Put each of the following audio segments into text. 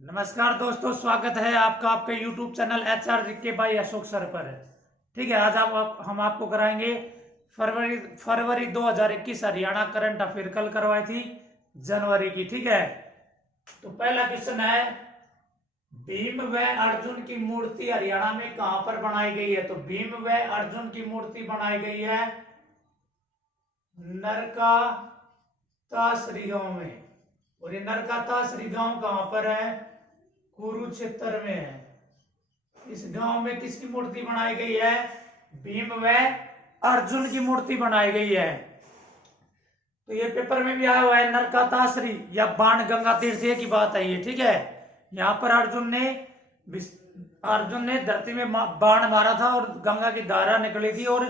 नमस्कार दोस्तों, स्वागत है आपका आपके YouTube चैनल HR के भाई अशोक सर पर। ठीक है, आज हम आपको कराएंगे फरवरी 2021 हरियाणा करंट अफेयर। कल करवाई थी जनवरी की। ठीक है, तो पहला क्वेश्चन है, भीम व अर्जुन की मूर्ति हरियाणा में कहां पर बनाई गई है? तो भीम व अर्जुन की मूर्ति बनाई गई है नरका तासरी गांव में। और ये नरका तासरी गांव कहां पर है? कुरुक्षेत्र में है। इस गांव में किसकी मूर्ति बनाई गई है? भीम व अर्जुन की मूर्ति बनाई गई है। तो ये पेपर में भी आया हुआ है, नरका तासरी या बाण गंगा तीर्थ की बात है ये। ठीक है, यहाँ पर अर्जुन ने धरती में बाण मारा था और गंगा की धारा निकली थी और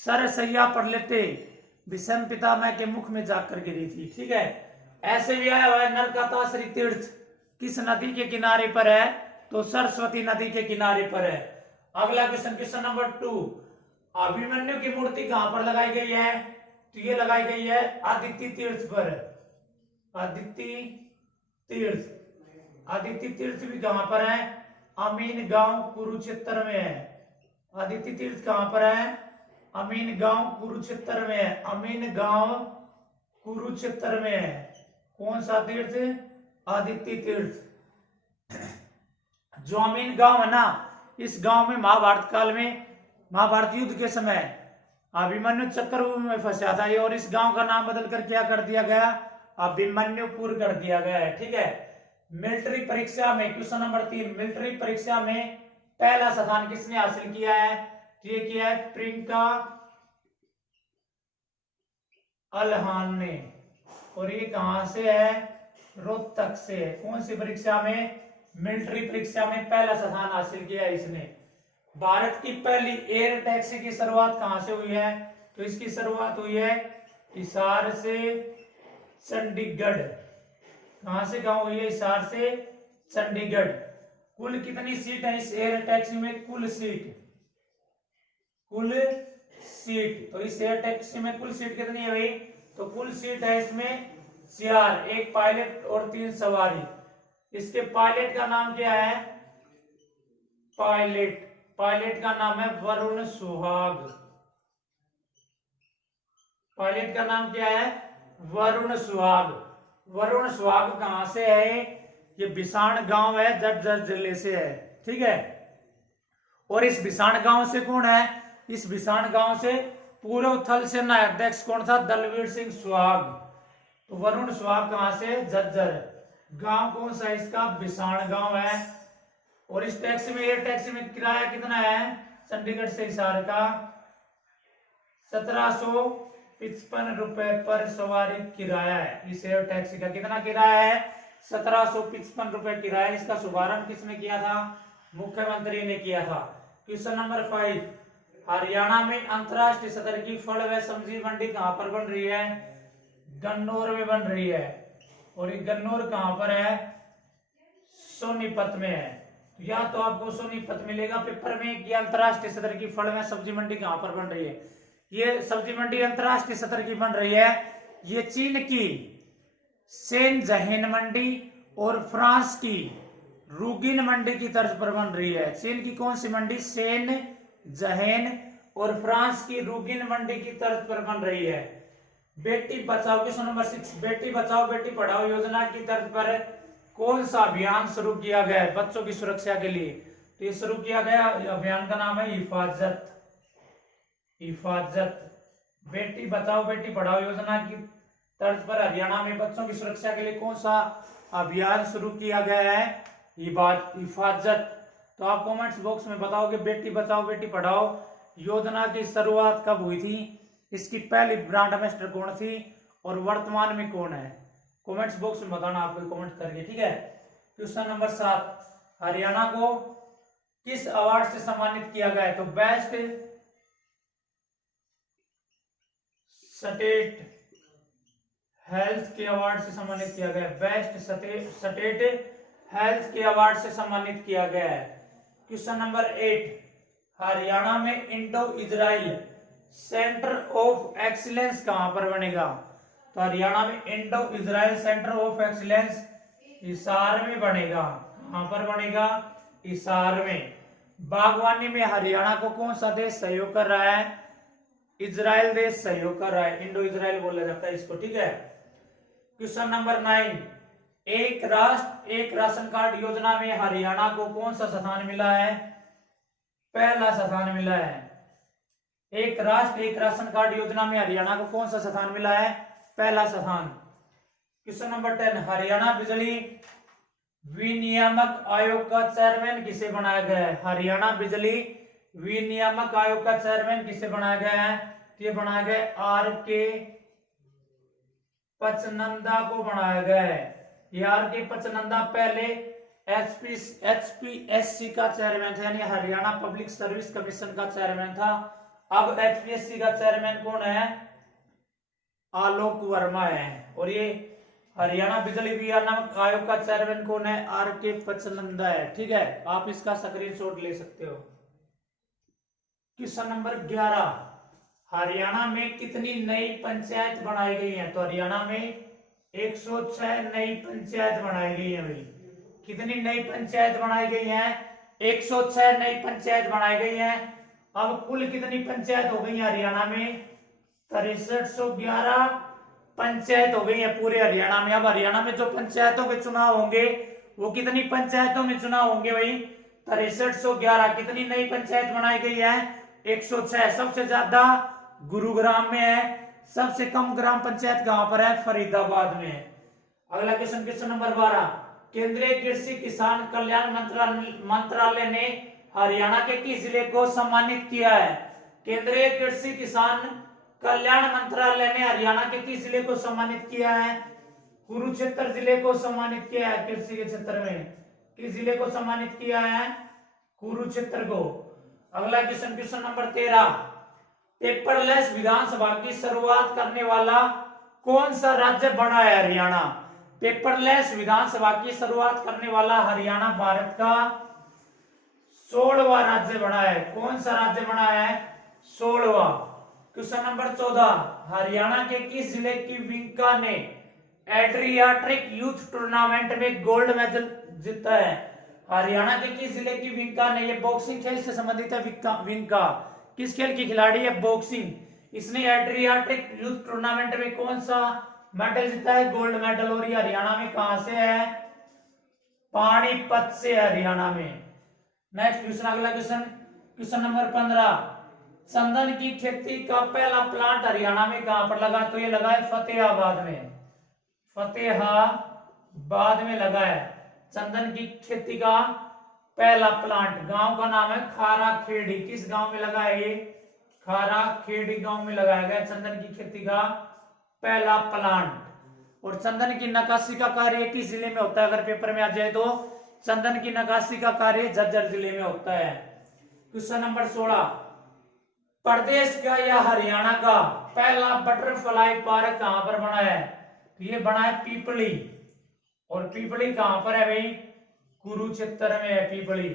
सरसैया पर लेते विषम पितामह के मुख में जाकर गिरी थी। ठीक है, ऐसे भी आया हुआ है, नरका तासरी तीर्थ किस नदी के किनारे पर है? तो सरस्वती नदी के किनारे पर है। अगला क्वेश्चन, क्वेश्चन नंबर 2, अभिमन्यु की मूर्ति कहां पर लगाई गई है? तो ये लगाई गई है आदित्य तीर्थ पर। आदित्य तीर्थ भी कहां पर है? अमीन गांव कुरुक्षेत्र में है। आदित्य तीर्थ कहां पर है? अमीन गांव कुरुक्षेत्र में है। अमीन गांव कुरुक्षेत्र में है। कौन सा तीर्थ? आदित्य तीर्थ। जो अमीन गांव है ना, इस गांव में महाभारत काल में, महाभारत युद्ध के समय अभिमन्यु चक्रव्यूह में फंसा था और इस गांव का नाम बदलकर क्या कर दिया गया? अभिमन्युपुर कर दिया गया है। ठीक है, मिलिट्री परीक्षा में क्वेश्चन नंबर 3, मिलिट्री परीक्षा में पहला स्थान किसने हासिल किया है? ये किया है प्रियंका अलहान ने। और ये कहां से है? रोहतक से। कौन सी परीक्षा में? मिलिट्री परीक्षा में पहला स्थान हासिल किया है इसने। भारत की पहली एयर टैक्सी की शुरुआत कहां से हुई है? तो इसकी शुरुआत हुई है हिसार से चंडीगढ़। कहां से कहां हुई है? हिसार से चंडीगढ़। कुल कितनी सीट है इस एयर टैक्सी में? कुल सीट तो इस एयर टैक्सी में कुल सीट कितनी है भाई? तो कुल सीट है इसमें 4, एक पायलट और 3 सवारी। इसके पायलट का नाम क्या है? पायलट का नाम है वरुण सुहाग। पायलट का नाम क्या है? वरुण सुहाग। वरुण सुहाग कहां से है? ये बिसाण गांव है, झज्जर जिले से है। ठीक है, और इस बिसाण गांव से कौन है? इस बिसाण गांव से पूर्व थल सेना अध्यक्ष कौन था? दलवीर सिंह सुहाग। तो वरुण सुहाग कहां से? झज्जर। गांव कौन सा इसका? बिसाण गांव है। और इस टैक्सी में, एयर टैक्सी में किराया कितना है चंडीगढ़ से हिसार का? 1755 रुपए पर सवारी किराया है। इस एयर टैक्सी का कितना किराया है? 1755 रुपए किराया। इसका शुभारंभ किसने किया था? मुख्यमंत्री ने किया था। क्वेश्चन नंबर 5, हरियाणा में अंतरराष्ट्रीय स्तर की फल व सब्जी मंडी कहां पर बन रही है? गन्नौर में बन रही है। और ये गन्नौर कहां पर है? सोनीपत में है। या तो आपको सोनीपत मिलेगा पेपर में कि अंतरराष्ट्रीय स्तर की फल व सब्जी मंडी कहां पर बन रही है। ये सब्जी मंडी अंतरराष्ट्रीय स्तर की बन रही है। ये चीन की शेनजहेन मंडी और फ्रांस की रूगिन मंडी की तर्ज पर बन रही है। चीन की कौन सी मंडी? शेनजहेन। और फ्रांस की रूगिन मंडी की तर्ज पर बन रही है। बेटी बचाओ, क्वेश्चन नंबर 6, बेटी बचाओ बेटी पढ़ाओ योजना की तर्ज पर कौन सा अभियान शुरू किया गया है बच्चों की सुरक्षा के लिए? तो ये शुरू किया गया अभियान का नाम है हिफाजत। बेटी बचाओ बेटी पढ़ाओ योजना की तर्ज पर हरियाणा में बच्चों की सुरक्षा के लिए कौन सा अभियान शुरू किया गया है? हिफाजत। तो आप कमेंट्स बॉक्स में बताओगे बेटी बचाओ बेटी पढ़ाओ योजना की शुरुआत कब हुई थी, इसकी पहली ब्रांड एम्बेसडर कौन थी और वर्तमान में कौन है? कमेंट्स बॉक्स में बताना आपको कमेंट करके। ठीक है, क्वेश्चन नंबर 7, हरियाणा को किस अवार्ड से सम्मानित किया गया है? तो बेस्ट स्टेट हेल्थ के अवार्ड से सम्मानित किया गया है। बेस्ट स्टेट हेल्थ के अवार्ड से सम्मानित किया गया है। क्वेश्चन नंबर 8, हरियाणा में Indo Israel centre of excellence कहां पर बनेगा? तो हरियाणा में Indo Israel centre of excellence Hisar में बनेगा। कहां पर बनेगा? हिसार में। बागवानी में हरियाणा को कौन सा देश सहयोग कर रहा है? इजराइल देश सहयोग कर रहा है। इंडो इजराइल बोला जाता है इसको, ठीक है। क्वेश्चन नंबर 9, एक राष्ट्र एक राशन कार्ड योजना में हरियाणा को कौन सा स्थान मिला है? पहला स्थान मिला है। एक राष्ट्र एक राशन कार्ड योजना में हरियाणा को कौन सा स्थान मिला है? पहला स्थान। क्वेश्चन नंबर 10, हरियाणा बिजली विनियामक आयोग का चेयरमैन किसे बनाया गया है? हरियाणा बिजली विनियामक आयोग का चेयरमैन किसे बनाया गया है? ये बनाया गया आर.के. पचनंदा को बनाया गया है। ये आर.के. पचनंदा पहले एचपीएससी का चेयरमैन था, यानी हरियाणा पब्लिक सर्विस कमीशन का चेयरमैन था। अब एचपीएससी का चेयरमैन कौन है? आलोक वर्मा है। और ये हरियाणा बिजली विनियामक आयोग का चेयरमैन कौन है? आर.के. पचनंदा है, ठीक है। आप इसका स्क्रीनशॉट ले सकते हो। क्वेश्चन नंबर 11, हरियाणा में कितनी नई पंचायत बनाई गई हैं? तो हरियाणा में 106 नई पंचायत बनाई गई है भाई। कितनी नई पंचायत बनाई गई हैं? 106 नई पंचायत बनाई गई हैं। अब कुल कितनी पंचायत हो गई है हरियाणा में? 6311 पंचायत हो गई है पूरे हरियाणा में। अब हरियाणा में जो पंचायतों के चुनाव होंगे वो कितनी पंचायतों में चुनाव होंगे भाई? 6311। कितनी नई पंचायत बनाई गई है? 106। सबसे ज्यादा गुरुग्राम में है, सबसे कम ग्राम पंचायत कहां पर है? फरीदाबाद में है। अगला क्वेश्चन, क्वेश्चन नंबर 12, केंद्रीय कृषि किसान कल्याण मंत्रालय ने हरियाणा के किस जिले को सम्मानित किया है? केंद्रीय कृषि किसान कल्याण मंत्रालय ने हरियाणा के किस जिले को सम्मानित किया है? कुरुक्षेत्र जिले को सम्मानित किया है। कृषि के क्षेत्र में किस जिले को सम्मानित किया है? कुरुक्षेत्र को। अगला क्वेश्चन, क्वेश्चन नंबर 13, पेपरलेस विधानसभा की शुरुआत करने वाला कौन सा राज्य बना है? हरियाणा। पेपरलेस विधानसभा की शुरुआत करने वाला हरियाणा भारत का 16वां राज्य बना है। कौन सा राज्य बना है? 16वां। क्वेश्चन नंबर 14, हरियाणा के किस जिले की विंका ने एड्रियाटिक यूथ टूर्नामेंट में गोल्ड मेडल जीता है? हरियाणा के किस जिले की विंका ने, ये बॉक्सिंग खेल से संबंधित है। विंका किस खेल की खिलाड़ी है? बॉक्सिंग। इसने एड्रियाटिक यूथ टूर्नामेंट में कौन सा मेडल जीता है? Gold medal. और ये हरियाणा में कहां से है? पानीपत से, हरियाणा में। नेक्स्ट क्वेश्चन, अगला क्वेश्चन, क्वेश्चन नंबर 15, चंदन की खेती का पहला प्लांट हरियाणा में कहां पर लगा? तो ये लगा है फतेहाबाद में। फतेहाबाद में लगा है चंदन की खेती का पहला प्लांट। गांव का नाम है खारा खेड़ी। किस गांव में लगा है ये? खारा खेड़ी गांव में लगाया गया चंदन की खेती का पहला प्लांट। और चंदन की नकाशी का कार्य किस जिले में होता है? अगर पेपर में आ जाए तो चंदन की नकाशी का कार्य झज्जर जिले में होता है। क्वेश्चन नंबर 16, प्रदेश का या हरियाणा का पहला बटरफ्लाई पार्क कहां पर बना है? तो ये बना है पीपली। और पीपली कहां पर है भाई? कुरुक्षेत्र में है पीपली।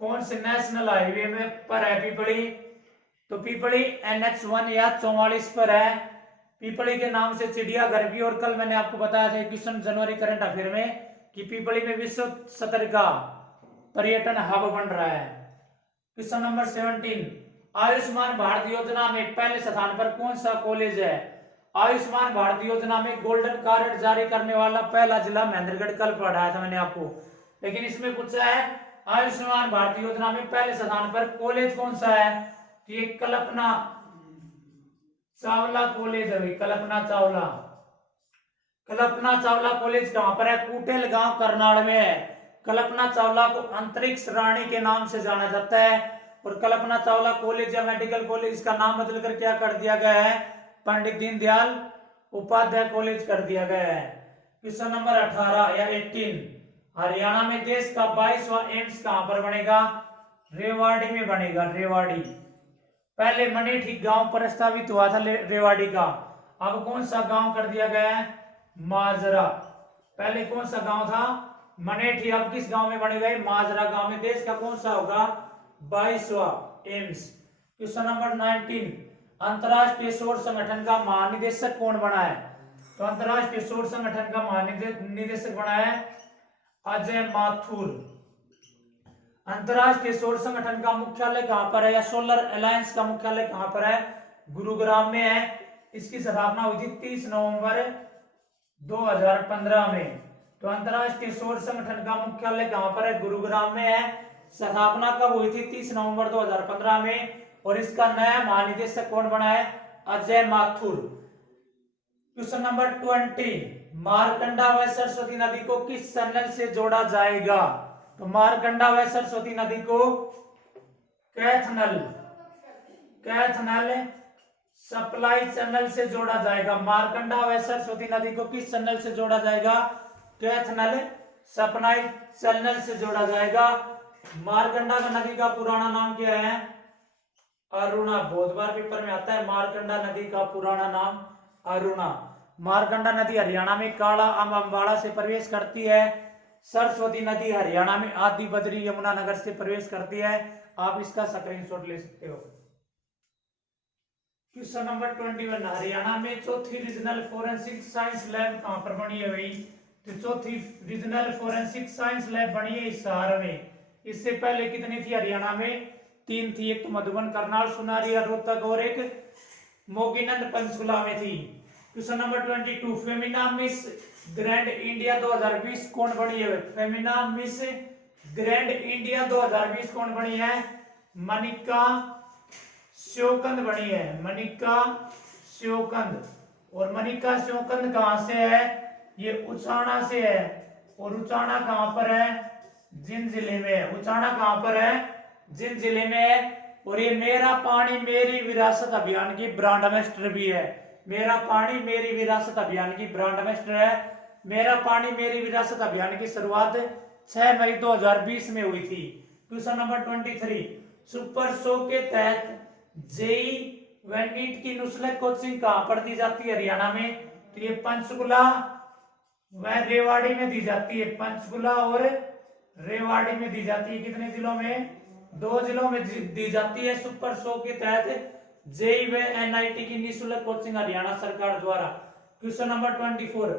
कौन से नेशनल हाईवे में पर है पीपली? तो पीपली NH1 या 44 पर है। पीपली के नाम से चिड़ियाघर भी, और कल मैंने आपको बताया था 21 जनवरी करंट अफेयर में कि पीपली में विश्व स्तर का पर्यटन हब बन रहा है। क्वेश्चन नंबर 17, आयुष्मान भारत योजना में पहले स्थान पर कौन सा कॉलेज है? आयुष्मान भारत योजना में गोल्डन कार्ड जारी करने वाला पहला जिला महेंद्रगढ़। कल पढ़ाया था मैंने आपको, लेकिन इसमें पूछा है आयुष्मान भारत योजना में पहले स्थान पर कॉलेज कौन सा है? तो ये कल्पना चावला कॉलेज है। कल्पना चावला। कल्पना चावला कॉलेज कहां पर है? कुटेल गांव करनाल में है। कल्पना चावला को अंतरिक्ष रानी के नाम से जाना जाता है। और कल्पना चावला कॉलेज या मेडिकल कॉलेज, इसका नाम बदलकर क्या कर दिया गया है? पंडित दीनदयाल उपाध्याय कॉलेज कर दिया गया है। क्वेश्चन नंबर 18 या 18, हरियाणा में देश का 22वां एम्स कहां पर बनेगा? रेवाड़ी में बनेगा। रेवाड़ी। पहले मनेठी गांव प्रस्तावित हुआ था रेवाड़ी का, अब कौन सा गांव कर दिया गया है? माजरा। पहले कौन सा गांव था? मनेठी। अब किस गांव में बनेगा? माजरा गांव में। देश का कौन सा होगा? 22वां एम्स। क्वेश्चन नंबर 19, अंतरराष्ट्रीय सौर संगठन का महानिदेशक कौन बना है? तो अंतरराष्ट्रीय सौर संगठन का महानिदेशक बना है अजय माथुर। अंतरराष्ट्रीय सौर संगठन का मुख्यालय कहां पर है, या सोलर अलायंस का मुख्यालय कहां पर है, गुरुग्राम में है। इसकी स्थापना हुई थी 30 नवंबर 2015 में। तो अंतरराष्ट्रीय सौर संगठन का मुख्यालय कहां पर है, गुरुग्राम में है। स्थापना कब हुई थी, 30 नवंबर 2015 में। और इसका नया महानिदेशक कौन बना है, अजय माथुर। क्वेश्चन नंबर 20, मारकंडा व सरस्वती नदी को किस चैनल से जोड़ा जाएगा। तो मारकंडा व सरस्वती नदी को कैथनल सप्लाई चैनल से जोड़ा जाएगा। मारकंडा व सरस्वती नदी को किस चैनल से जोड़ा जाएगा, कैथनल सप्लाई चैनल से जोड़ा जाएगा। मारकंडा नदी का पुराना नाम क्या है, अरुणा। बहुत बार पेपर में आता है मारकंडा नदी का पुराना नाम अरुणा। मारकंडा नदी हरियाणा में काला अम्बाड़ा से प्रवेश करती है। सरस्वती नदी हरियाणा में आदि बद्री यमुनानगर से प्रवेश करती है। आप इसका स्क्रीनशॉट ले सकते हो। क्वेश्चन नंबर 21, हरियाणा में चौथी रीजनल फोरेंसिक साइंस लैब कहां पर बनी है भाई। तो चौथी रीजनल फोरेंसिक साइंस लैब बनी है हिसार में। इससे पहले कितनी थी हरियाणा में, 3 थी। एक तो मधुबन, करनाल, सुनारिया, रोहतक और एक मोगीनंद पंचकुला में थी। Question number 22, Femina miss grand India 2020 कौन बनी है। फेमिना मिस ग्रैंड इंडिया 2020 कौन बनी है, मनिका श्योकंद बनी है। मनिका श्योकंद। और मनिका श्योकंद कहां से है, ये उचाना से है। और उचाना कहां पर है, जिंद जिले में है। उचाना कहां पर है, जिंद जिले में है। और ये मेरा पानी मेरी विरासत अभियान की ब्रांड एम्बेसडर भी है। मेरा पानी मेरी विरासत अभियान की ब्रांड एम्बेसडर है। मेरा पानी मेरी विरासत अभियान की शुरुआत 6 मई 2020 में हुई थी। क्वेश्चन नंबर 23, सुपर 100 के तहत जेई व नीट की नुस्लत कोचिंग कहां पर दी जाती है, हरियाणा में। तो ये पंचकुला व रेवाड़ी में दी जाती है। पंचकुला और रेवाड़ी में दी जाती है। कितने जिलों में, 2 जिलों में दी जाती है। सुपर 100 के तहत जेई व एनआईटी की निःशुल्क कोचिंग हरियाणा सरकार द्वारा। क्वेश्चन नंबर 24,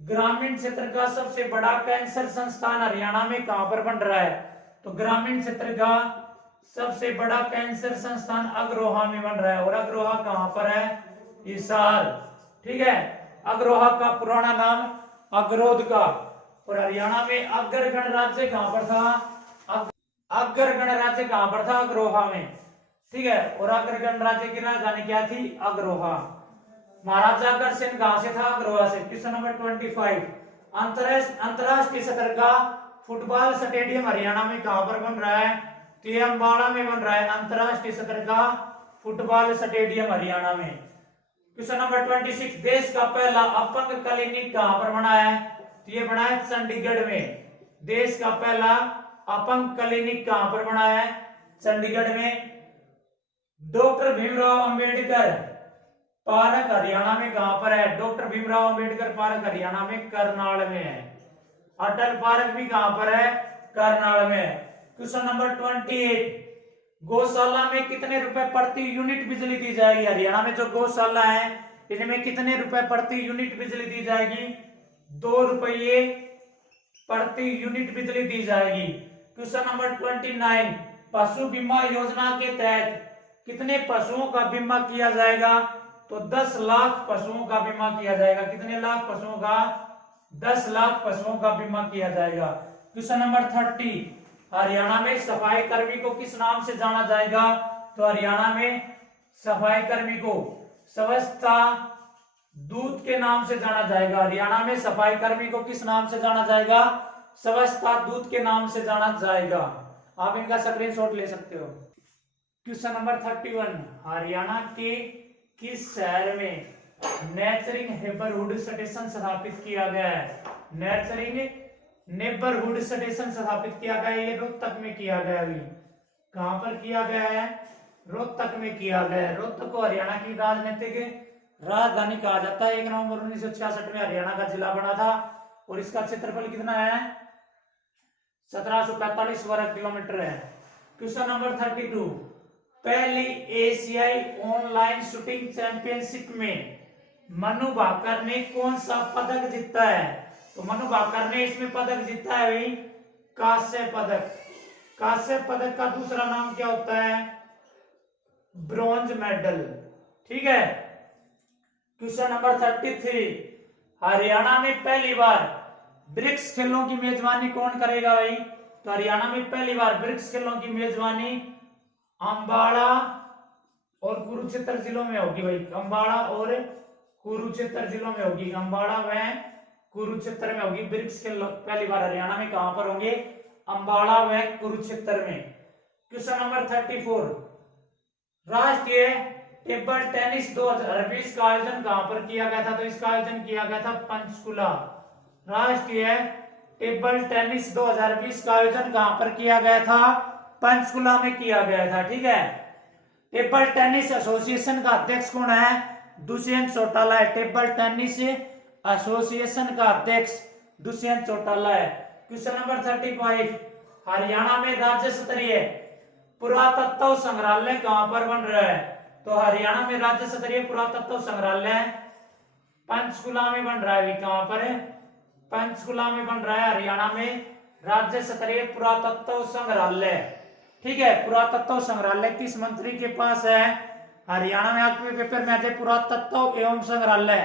ग्रामीण क्षेत्र का सबसे बड़ा कैंसर संस्थान हरियाणा में कहां पर बन रहा है। तो ग्रामीण क्षेत्र का सबसे बड़ा कैंसर संस्थान अग्रोहा में बन रहा है। और अग्रोहा कहां पर है, हिसार। ठीक है, अग्रोहा का पुराना नाम अग्रोध का। और हरियाणा में अग्रगण राज्य कहां पर था, अग्रगण राज्य कहां पर था, अग्रोहा में। ठीक है, और अग्रगण राज्य की राजधानी क्या थी, अग्रोहा। महाराजा अग्रसेन कहां से था, अग्रोहा से। क्वेश्चन नंबर 25, अंतरराष्ट्रीय स्तर का फुटबॉल स्टेडियम हरियाणा में कहां पर बन रहा है, तो ये अम्बाड़ा में बन रहा है। अंतरराष्ट्रीय स्तर का फुटबॉल स्टेडियम हरियाणा में। क्वेश्चन नंबर 26, देश का पहला अपंग क्लिनिक कहां पर बना है, तो ये बना है चंडीगढ़ में। देश का पहला अपंग क्लिनिक कहां पर बना है, चंडीगढ़ में। डॉक्टर भीमराव अंबेडकर पार्क हरियाणा में कहां पर है, डॉक्टर भीमराव अंबेडकर पार्क हरियाणा में करनाल में है। अटल पार्क भी कहां पर है, करनाल में है। क्वेश्चन नंबर 28, गौशाला में कितने रुपए प्रति यूनिट बिजली दी जाएगी। हरियाणा में जो गौशाला है इनमें कितने रुपए प्रति यूनिट बिजली दी जाएगी, 2 रुपये प्रति यूनिट बिजली दी जाएगी। क्वेश्चन नंबर 29, पशु बीमा योजना के तहत कितने पशुओं का बीमा किया जाएगा, तो 10 लाख पशुओं का बीमा किया जाएगा। कितने लाख पशुओं का, 10 लाख पशुओं का बीमा किया जाएगा। क्वेश्चन नंबर 30, हरियाणा में सफाई कर्मी को किस नाम से जाना जाएगा, तो हरियाणा में सफाई कर्मी को स्वच्छता दूत के नाम से जाना जाएगा। हरियाणा में सफाई कर्मी को किस नाम से जाना जाएगा, स्वच्छता दूत के नाम से जाना जाएगा। आप इनका स्क्रीनशॉट ले सकते हो। क्वेश्चन नंबर 31, हरियाणा के किस शहर में नेचरिंग नेबरहुड स्टेशन स्थापित किया गया है। नेचरिंग नेबरहुड स्टेशन स्थापित किया गया है, ये रोहतक में किया गया। अभी कहां पर किया गया है, रोहतक में किया गया है। रोहतक को हरियाणा की राजनीतिक राजधानी कहा जाता है। 1 नवंबर 1966 में हरियाणा का जिला बना था। और इसका क्षेत्रफल कितना है, 1745 वर्ग किलोमीटर है। क्वेश्चन नंबर 32, पहली एशियाई ऑनलाइन शूटिंग चैंपियनशिप में मनु भाकर ने कौन सा पदक जीता है? तो मनु भाकर ने इसमें पदक जीता है भाई कांस्य पदक। कांस्य पदक का दूसरा नाम क्या होता है? Bronze medal. ठीक है। क्वेश्चन नंबर 33, हरियाणा में पहली बार ब्रिक्स खेलों की मेजबानी कौन करेगा भाई? तो हरियाणा में पहली बार ब्रिक्स खेलों की मेजबानी अंबाला और कुरुक्षेत्र जिलों में होगी भाई। अंबाला और कुरुक्षेत्र जिलों में होगी। अंबाला व कुरुक्षेत्र में होगी ब्रिक्स खेल पहली बार हरियाणा में। कहां पर होंगे? अंबाला व कुरुक्षेत्र में। क्वेश्चन नंबर 34, राष्ट्रीय टेबल टेनिस 2020 का आयोजन कहां पर किया गया था? तो इसका आयोजन किया गया था पंचकुला। राष्ट्रीय टेबल टेनिस 2020 का आयोजन कहां पर किया गया था? पंचकुला में किया गया था। ठीक है। टेबल टेनिस एसोसिएशन का अध्यक्ष कौन है? दुष्यंत चौटाला है। टेबल टेनिस एसोसिएशन का अध्यक्ष दुष्यंत चौटाला है। क्वेश्चन नंबर 35, हरियाणा में राज्य स्तरीय पुरातत्व संग्रहालय कहां पर बन रहा है? तो हरियाणा में राज्य स्तरीय पुरातत्व संग्रहालय पंचकुला में बन रहा है। कहां पर है? पंचकुला में बन रहा है हरियाणा में राज्य स्तरीय पुरातत्व संग्रहालय। ठीक है। पुरातत्व संग्रहालय किस मंत्री के पास है? हरियाणा में आपके पेपर में आते पुरातत्व एवं संग्रहालय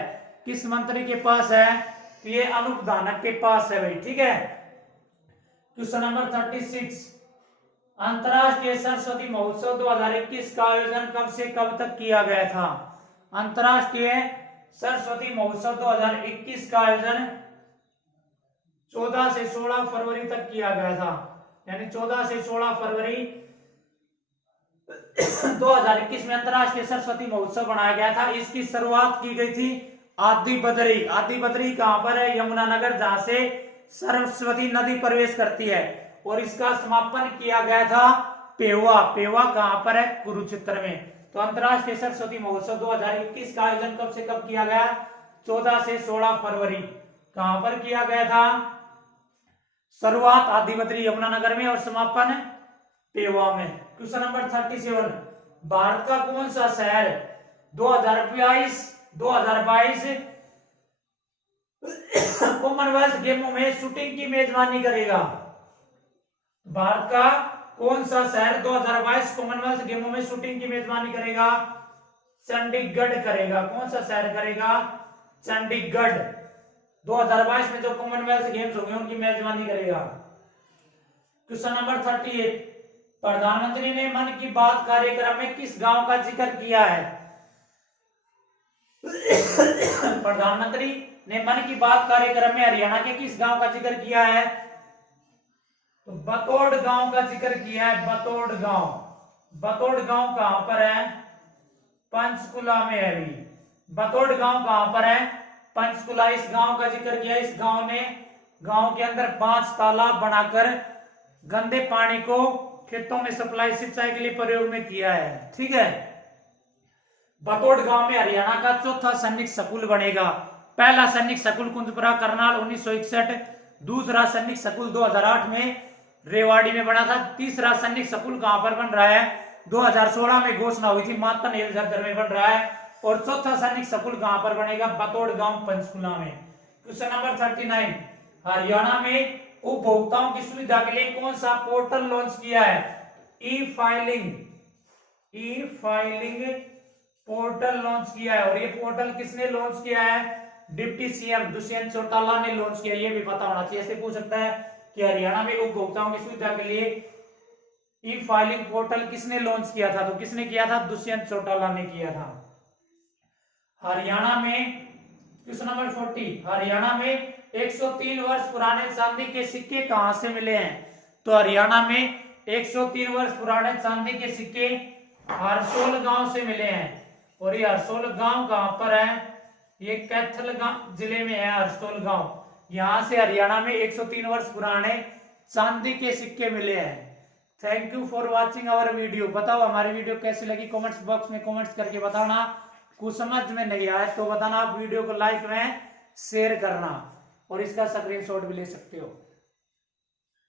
किस मंत्री के पास है? तो ये अनूप धानक के पास है भाई। ठीक है। क्वेश्चन नंबर 36, अंतरराष्ट्रीय सरस्वती महोत्सव 2021 का आयोजन कब से कब तक किया गया था? अंतरराष्ट्रीय सरस्वती महोत्सव 2021 का आयोजन 14 से 16 फरवरी तक किया गया था। यानी 14 से 16 फरवरी 2021 में अंतरराष्ट्रीय सरस्वती महोत्सव बनाया गया था। इसकी शुरुआत की गई थी आदि बद्री। आदि बद्री कहां पर है? यमुनानगर, जहां से सरस्वती नदी प्रवेश करती है। और इसका समापन किया गया था पेवा। पेवा कहां पर है? कुरुक्षेत्र में। तो अंतरराष्ट्रीय सरस्वती महोत्सव 2021 का आयोजन कब से कब किया गया? 14 से 16 फरवरी। कहां पर किया गया था? शुरुआत आदिबद्री यमुनानगर में और समापन पेवा में। क्वेश्चन नंबर 37, भारत का कौन सा शहर 2022 कॉमनवेल्थ गेमों में शूटिंग की मेजबानी करेगा? भारत का कौन सा शहर 2022 कॉमनवेल्थ गेमों में शूटिंग की मेजबानी करेगा? चंडीगढ़ करेगा। कौन सा शहर करेगा? चंडीगढ़। 2022 में जो कॉमनवेल्थ गेम्स होंगे उनकी मेजबानी करेगा। क्वेश्चन नंबर 38, प्रधानमंत्री ने मन की बात कार्यक्रम में किस गांव का जिक्र किया है? प्रधानमंत्री ने मन की बात कार्यक्रम में हरियाणा के किस गांव का जिक्र किया है? तो बतौड़ गांव का जिक्र किया है। बतौड़ गांव। बतौड़ गांव कहां पर है? पंचकुला में है। बतौड़ गांव कहां पर है? पंचकुला। इस गांव का जिक्र किया। इस गांव ने गांव के अंदर 5 तालाब बनाकर गंदे पानी को खेतों में सप्लाई सिंचाई के लिए प्रयोग में किया है। ठीक है। बतौड़ गांव में हरियाणा का चौथा सैनिक स्कूल बनेगा। पहला सैनिक स्कूल कुंजपुरा करनाल 1961, दूसरा सैनिक स्कूल 2008 में रेवाड़ी में बना था। तीसरा सैनिक स्कूल कहां पर बन रहा है? 2016 में घोषणा हुई थी, मातन हिल झज्जर में बन रहा है। और चौथा सैनिक स्कूल कहां पर बनेगा? बतौड़ गांव पंचकुला में। क्वेश्चन नंबर 39, हरियाणा में उपभोक्ताओं की सुविधा के लिए कौन सा पोर्टल लॉन्च किया है? ई फाइलिंग पोर्टल लॉन्च किया है। और ये पोर्टल किसने लॉन्च किया है? डिप्टी सीएम दुष्यंत चौटाला ने लॉन्च किया। ये भी पता होना चाहिए। ऐसे पूछ सकता है कि हरियाणा में उपभोक्ताओं की सुविधा के लिए ई फाइलिंग पोर्टल किसने लॉन्च किया था? तो किसने किया था? दुष्यंत चौटाला ने किया था। हरियाणा में क्वेश्चन नंबर 40, हरियाणा में 103 वर्ष पुराने चांदी के सिक्के कहां से मिले हैं? तो हरियाणा में 103 वर्ष पुराने चांदी के सिक्के हरसोल गांव से मिले हैं। और ये हरसोल गांव कहां पर है? ये कैथल जिले में है हरसोल गांव। यहां से हरियाणा में 103 वर्ष पुराने चांदी के सिक्के मिले हैं। Thank you for watching our video. बताओ हमारी वीडियो कैसी लगी? कमेंट्स बॉक्स में कमेंट्स करके बताना। कुछ समझ में नहीं आया तो बताना। आप वीडियो को लाइक में शेयर करना और इसका स्क्रीनशॉट भी ले सकते हो।